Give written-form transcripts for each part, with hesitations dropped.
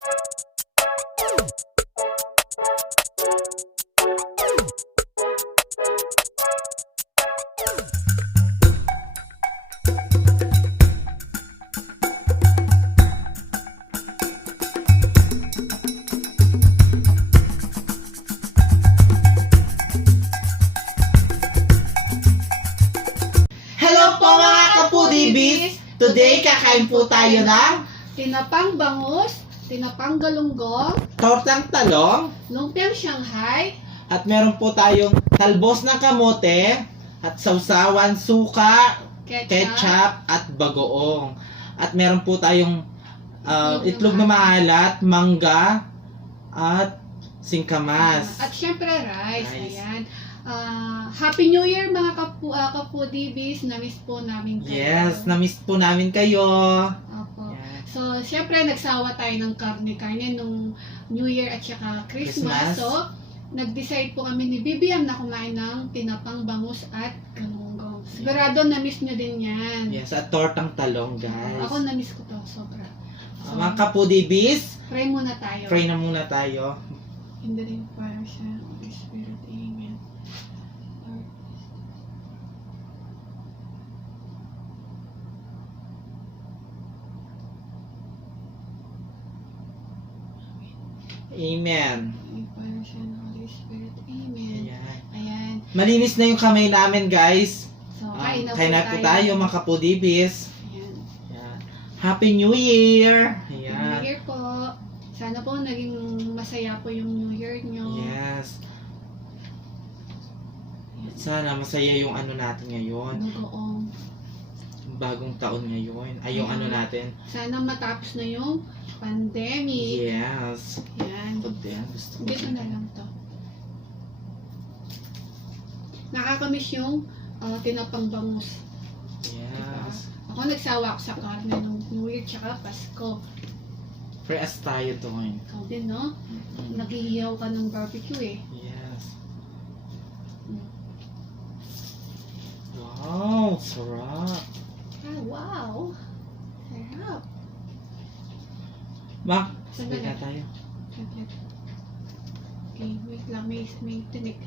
Hello po mga ka-Foodie Bees! Today, kakain po tayo ng Tinapang bangus, tinapang galunggong, tortang talong lumpiang Shanghai, at meron po tayong talbos ng kamote at sausawan, suka, ketchup at bagoong. At meron po tayong itlog na maalat, mangga at singkamas. at syempre rice. Rice. Ayan. Happy New Year mga ka-Foodie Bees. Na-miss po namin kayo. Yes, na-miss po namin kayo. Opo. Yes. So, syempre nagsawa tayo ng karne-karne nung New Year at saka Christmas. Christmas. So, nag-decide po kami ni Bibiam na kumain ng tinapang bangus at galunggong. Sigurado na-miss nyo din yan. Yes, at tortang talong, guys. Ako na-miss ko to, sobra. So, Mga ka-Foodie Bees, pray muna tayo. pray na muna tayo. In the name of the Father, Son, and Holy Spirit. Amen. Lord. Amen. In the name of the Father, Son, and Holy Spirit. Amen. Ayan. Ayan. Malinis na yung kamay namin, guys. So, kain na Kain na po tayo, mga ka-Foodie Bees. Ayan. Ayan. Happy New Year! New Ayan. Year po. Sana po naging masaya po yung New Year nyo. Yes. Sana masaya yung ano natin ngayon. Bagoong. Yung bagong taon ngayon. Ay, yung ano natin. Sana matapos na yung pandemic. Yes. Ayan. Ako din. Gusto ko. Dito na lang to. Nakakamiss yung tinapang bangus. Yes. Ako nagsawa ako sa karne nung New Year tsaka Pasko. Fresh tayo doon. Ikaw din, no? Naghihiyaw ka ng barbecue eh. Yes. Wow, sarap. Ah, wow! Sarap! Mak, Saan sabay na? na tayo. Okay, wait lang. May tinik.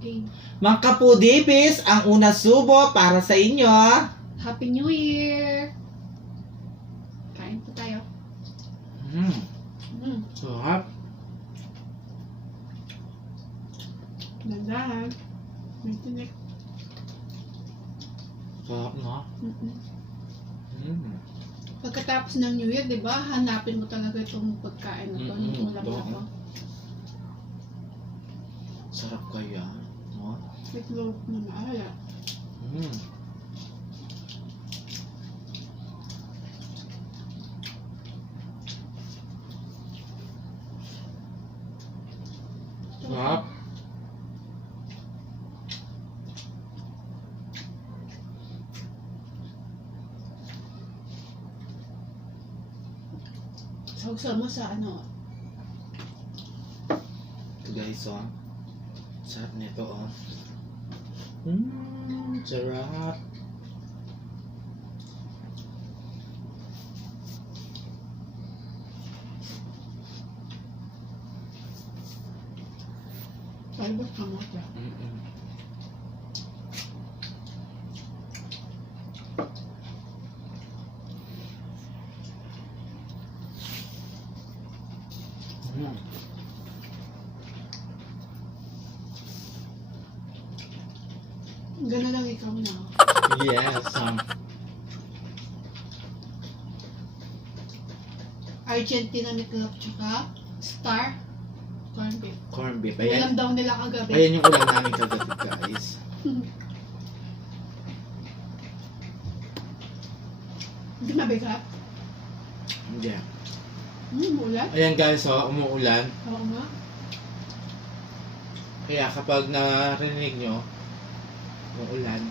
Okay. Mga ka-Foodie Bees, ang una subo para sa inyo. Happy New Year! Kain po tayo. Sarap. Ganda ha? May tinik. Sarap, no? Pagkatapos ng New Year, di ba? Hanapin mo talaga itong pagkain na to. Yung ulam na to. Sarap kaya. No? Itlog na maalala. Sarap. Sausaw mo sa ano? Ito guys, oh. Sarap nito, oh. Sarap. Talbot kamote. Gana lang ikaw na. Yes. Argentina meatloaf tsaka star corned beef. Corned beef. Ulam Ayan. daw nila kagabi. Ayan yung ulam namin kagabi, guys. Hindi mabigat. Hindi. Ulan? Ayan guys, oh, umuulan. Oo nga. Kaya kapag narinig nyo, umuulan.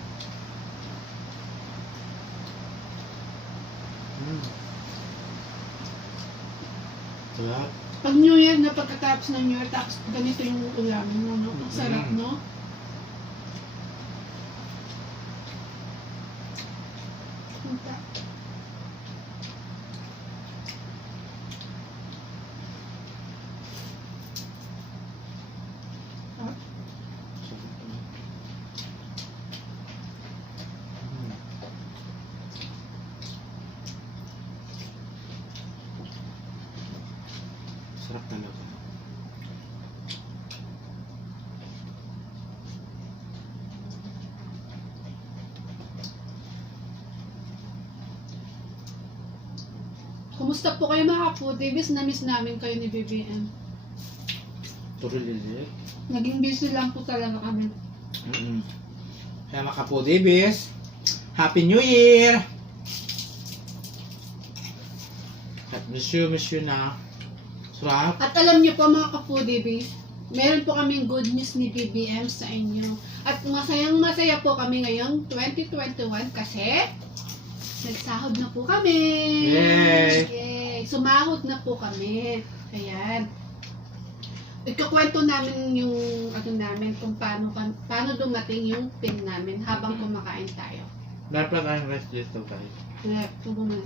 Sarap. Pag New Year na pagkatapos ng New Year, tapos ganito yung ulamin mo, no? Ang sarap, no? Sarap talaga. Kumusta po kayo mga foodie? Na-miss namin kayo ni BBM. Turulili. Naging busy lang po talaga kami. Kaya mga kapudibis, Happy New Year! At miss you na. Sarap. At alam niyo po mga ka-foodies, meron po kaming good news ni BBM sa inyo. At masayang-masaya po kami ngayong 2021 kasi nagsahod na po kami. Yay! Yay! Sumahod na po kami. Ayan. Ikukwento namin yung namin kung paano dumating yung pin namin habang kumakain tayo. Dapat ang rest dito guys. Ayan, tubo na.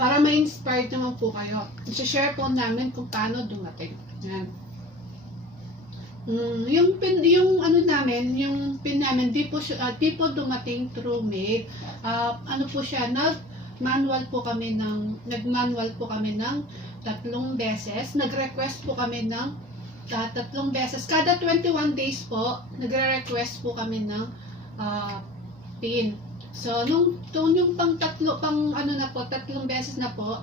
Para ma-inspired naman po kayo. I-share po namin kung paano dumating. Yan. Yung pin namin, yung pin namin, di po dumating through mail. Ano po siya, nag-manual po kami ng 3 beses. Nag-request po kami ng 3 beses. Kada 21 days po, nagre-request po kami ng pin. So, yung pang 3 beses na po,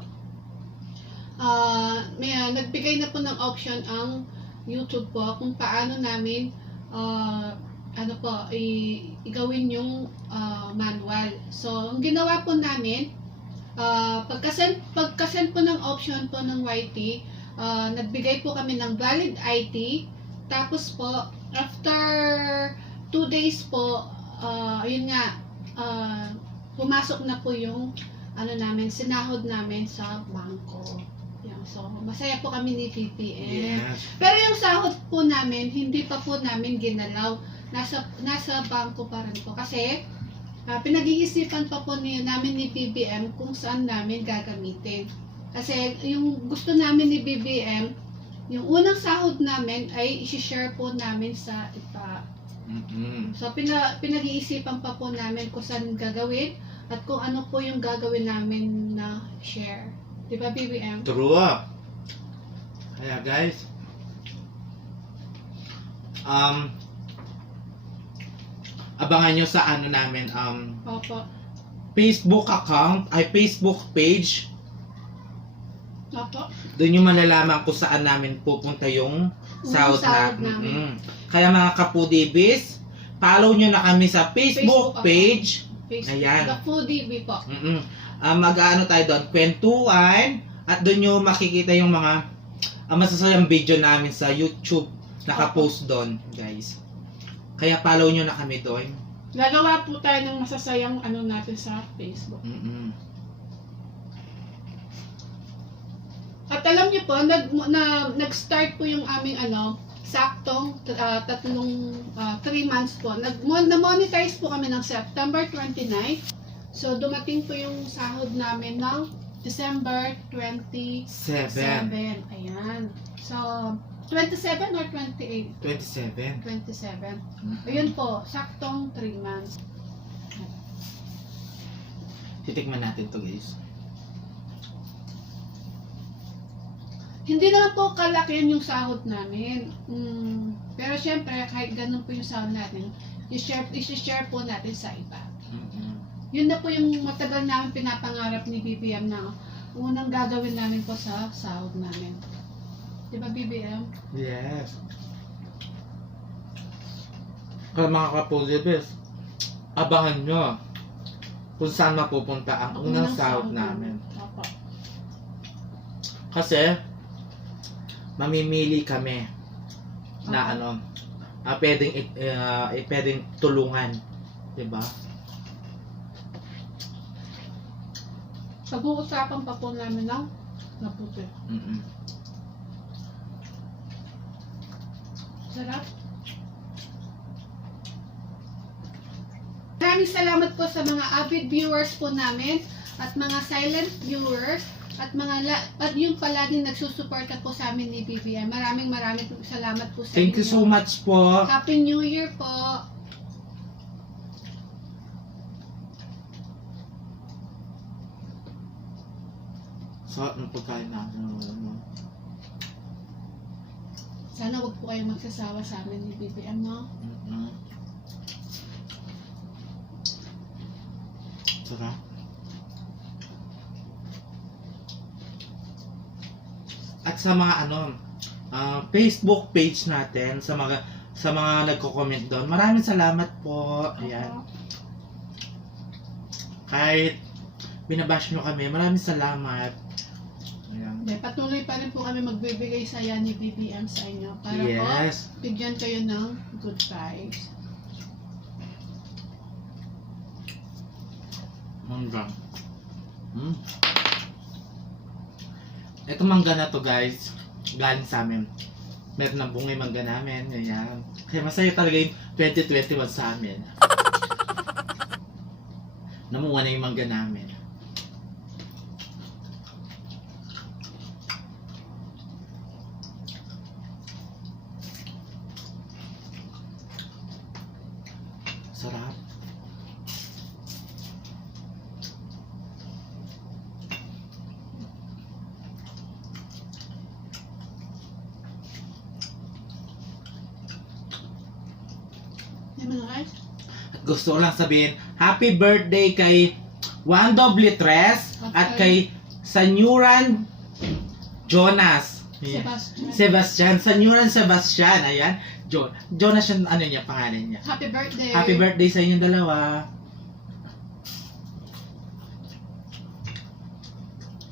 nagbigay na po ng option ang YouTube po kung paano namin igawin yung manual. So, ang ginawa po namin, pagka-send po ng option po ng YT, nagbigay po kami ng valid IT. Tapos po, after 2 days po, yun nga, pumasok na po yung sinahod namin sa bangko. Yan. So, masaya po kami ni PPM. Yes. Pero yung sahod po namin, hindi pa po namin ginalaw. Nasa bangko pa rin po. Kasi, pinag-iisipan pa po namin ni PBM kung saan namin gagamitin. Kasi, yung gusto namin ni PBM, yung unang sahod namin ay i-share po namin sa iba. So, pinag-iisipan pa po namin kung saan gagawin at kung ano po yung gagawin namin na share. Diba, BBM? True. Kaya guys, abangan nyo sa namin, Opo. Facebook account, Facebook page. Opo. Doon nyo malalaman kung saan namin pupunta yung sahod namin. Kaya mga kapudibis, follow nyo na kami sa Facebook page. Ayan. The Foodie Bee po. Mag-ano tayo doon, kwentuhan, at doon nyo makikita yung mga masasayang video namin sa YouTube. Nakapost doon, guys. Kaya follow nyo na kami doon. Gagawa po tayo ng masasayang natin sa Facebook. At alam niyo po, nag-start po yung aming saktong 3 months po. Na-monetize po kami ng September 29. So, dumating po yung sahod namin ng December 27. Ayan. So, 27 or 28? 27. 27. Ayun po, saktong 3 months. Titikman natin to guys. Hindi naman po kalakihan yung sahod namin. Pero syempre, kahit ganun po yung sahod natin, i-share po natin sa iba. Yun na po yung matagal namin pinapangarap ni BBM na unang gagawin namin po sa sahod namin. Diba, BBM? Yes. Kaya mga kapulibis, abangan nyo kung saan mapupunta ang unang sahod namin. Opo. Kasi, mamimili kami na pwedeng tulungan. Diba? Pag-uusapan pa po namin ng mabuti. Sarap. Maraming salamat po sa mga avid viewers po namin at mga silent viewers. At yung palaging nagsusuporta po sa amin ni BBM. Maraming salamat po sa inyo. Thank you so much po. Happy New Year po. Sarap ng pagkain namin. Sana wag po kayong magsasawa sa amin ni BBM, no? Sarap. At sa mga Facebook page natin, sa mga nagko-comment doon, maraming salamat po. Ayan. Kahit binabash nyo kami, maraming salamat. Ayan. Patuloy pa rin po kami magbibigay saya ni BBM sa inyo para Yes. po bigyan kayo ng good vibes. Mangga. Ito mangga na to guys, galing sa amin. Meron ng bunga yung mangga namin, ayan. Kaya masaya talaga yung 2021 sa amin. Namunga na yung mangga namin. Sarap. At gusto ko lang sabihin, happy birthday kay Juan Doblitres at kay Sanyuran Jonas. Sebastian. Sanyuran Sebastian. Ayan. Jonas yung pangalan niya. Happy birthday. Happy birthday sa inyong dalawa.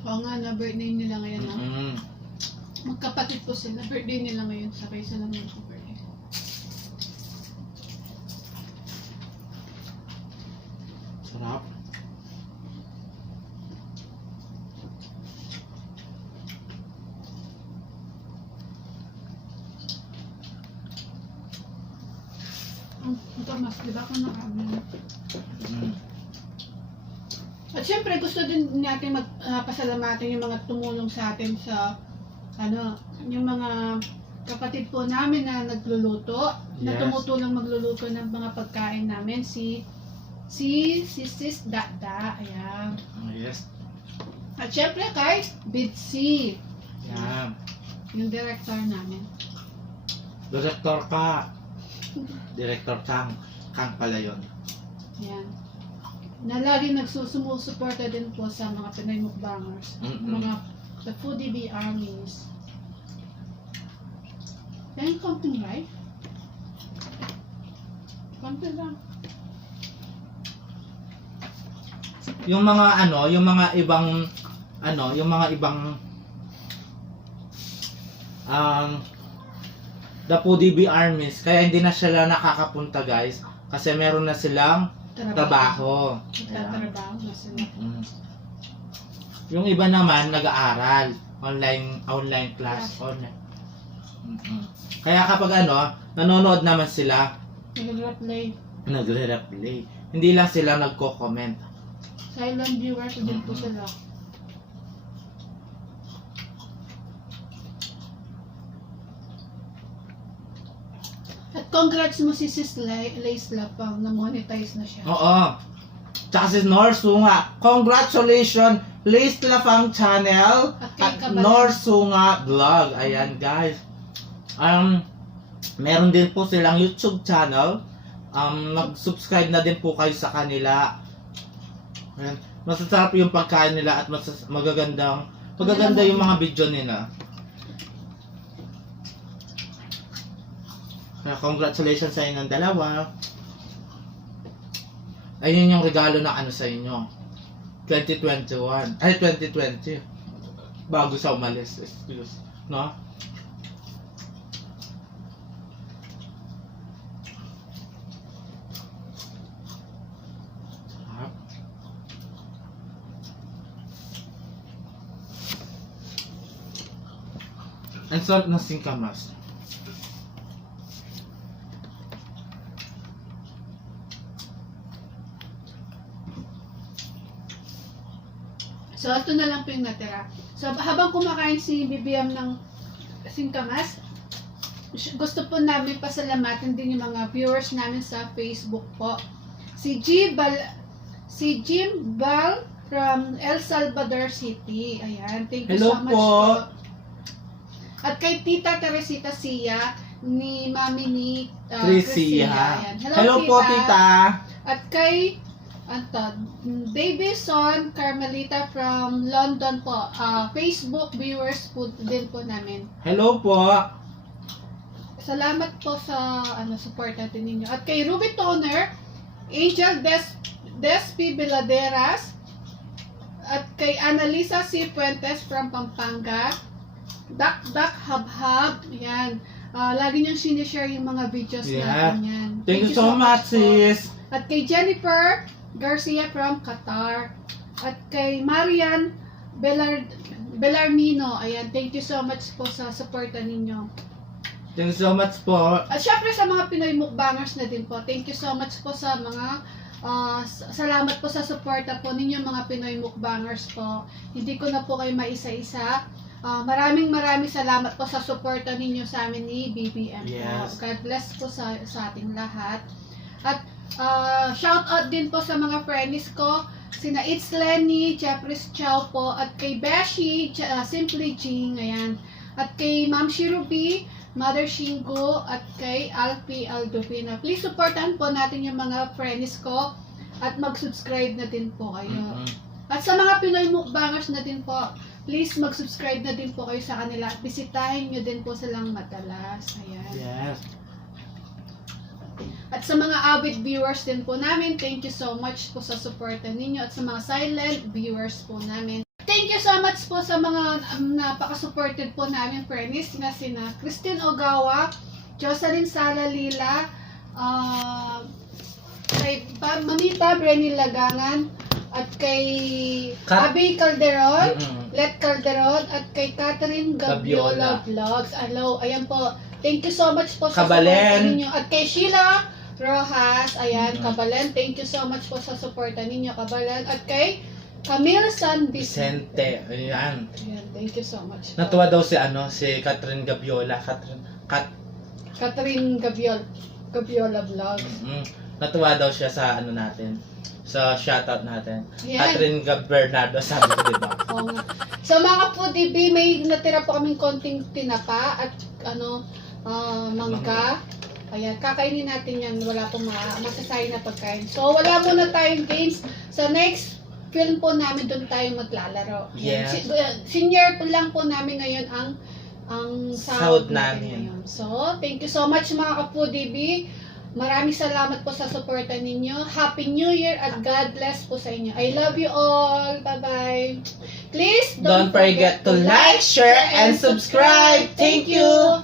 Oo nga, na birthday nila ngayon. Magkapatid po sila. Birthday nila ngayon. Sabay sila ngayon sa birthday. Sarap. Ito mas, di ba kung nakamin? At syempre, gusto din natin magpasalamatin yung mga tumulong sa atin sa, yung mga kapatid po namin na nagluluto, na tumutulong magluluto ng mga pagkain namin, si Sis Dada, ayan. Yes. At syempre kay Bitsy, Yan. yung director namin. Director ka. Director Kang. Kang pala yun. Ayan. Na lagi nagsusumusuporta din po sa mga Pinoy mukbangers. Mga the Foodie Bee armies. Dahil konting right? Konti lang. Yung mga yung mga ibang the Foodie Bee armies, kaya hindi na sila nakakapunta guys kasi meron na silang trabaho. Nagtatrabaho na sila. Yung iba naman nag-aaral, online class, online. Kaya kapag nanonood naman sila, nagre-replay. Hindi lang sila nagko-comment. Silent viewers din po sila. At congrats mo si Sis Lace Lapang na monetize na siya. Oo. Tsaka si Norsunga. Congratulations, Lace Lapang Channel at Norsunga Vlog. Ayan guys. Meron din po silang YouTube channel. Mag-subscribe na din po kayo sa kanila. Ayan. Masasarap yung pagkain nila at magaganda yung mga video nila. Kaya congratulations sa inyong dalawa. Ayun yung regalo na sa inyo. 2021. Ay, 2020. Bago sa umalis. Excuse. No? Ang sarap ng singkamas. So, ito na lang po yung natira. So, habang kumakain si BBM ng singkamas, gusto po namin pasalamatin din yung mga viewers namin sa Facebook po. Si Jim Bal from El Salvador City. Ayan, thank you Hello so much po. At kay Tita Teresita Sia, ni Mami ni Trisia. Ayan. Hello po, tita. At kay Davison Carmelita from London po. Facebook viewers po din po namin. Hello po. Salamat po sa support natin ninyo. At kay Ruby Toner, Angel Despi Biladeras, at kay Annalisa C. Puentes from Pampanga, Dak Habhab, yan. Lagi niyang sinishare yung mga videos natin yan. Thank you so much, sis. At kay Jennifer Garcia from Qatar. At kay Marian Belarmino, ayan, thank you so much po sa suporta ninyo. Thank you so much po. At syempre sa mga Pinoy mukbangers na din po, thank you so much po sa mga salamat po sa suporta po ninyo mga Pinoy mukbangers po. Hindi ko na po kayo maisa-isa. Maraming salamat po sa suporta ninyo sa amin ni BBM Yes. po. God bless po sa ating lahat. At shout out din po sa mga friends ko, sina It's Lenny, Jeffries Chow po, at kay Beshi, Simply Jing, ayan. At kay Ma'am Shirubi, Mother Shingo, at kay Alfie Aldovina. Please supportan po natin yung mga friends ko at mag-subscribe na din po kayo. At sa mga Pinoy mukbangers na din po, please mag-subscribe na din po kayo sa kanila at bisitahin nyo din po silang madalas. Ayan. Yes. At sa mga avid viewers din po namin, thank you so much po sa suporta ninyo at sa mga silent viewers po namin. Thank you so much po sa mga napaka-supported po namin friends na sina Christine Ogawa, Jocelyn Salalila, kay Manita Brenny Lagangan, at kay Abby Calderon, Let Calderon, at kay Catherine Gabiola Vlogs. Hello, ayan po. Thank you so much po sa suporta ninyo. At kay Sheila Rojas, ayan, Kabalen. Thank you so much po sa suporta ninyo, Kabalen. At kay Camille San Vicente. Ayan. Ayan, thank you so much po. Natuwa daw si Catherine Gabiola. Catherine Gabiola Vlogs. Natuwa daw siya sa natin. Sa shoutout natin. Yan. Catherine Bernardo, sabi ko diba? Oo nga. So mga Foodie Bee, may natira po kaming konting tinapa at mangga. Ayan, kakainin natin yan. Wala pong masasayang na pagkain. So wala muna tayong games. Sa next film po namin, doon tayo maglalaro. Yes. Senior po lang po namin ngayon ang sahod namin ngayon. So, thank you so much mga ka-Foodie Bee. Maraming salamat po sa suporta ninyo. Happy New Year at God bless po sa inyo. I love you all. Bye-bye. Please Don't forget to like, share, and subscribe. Thank you.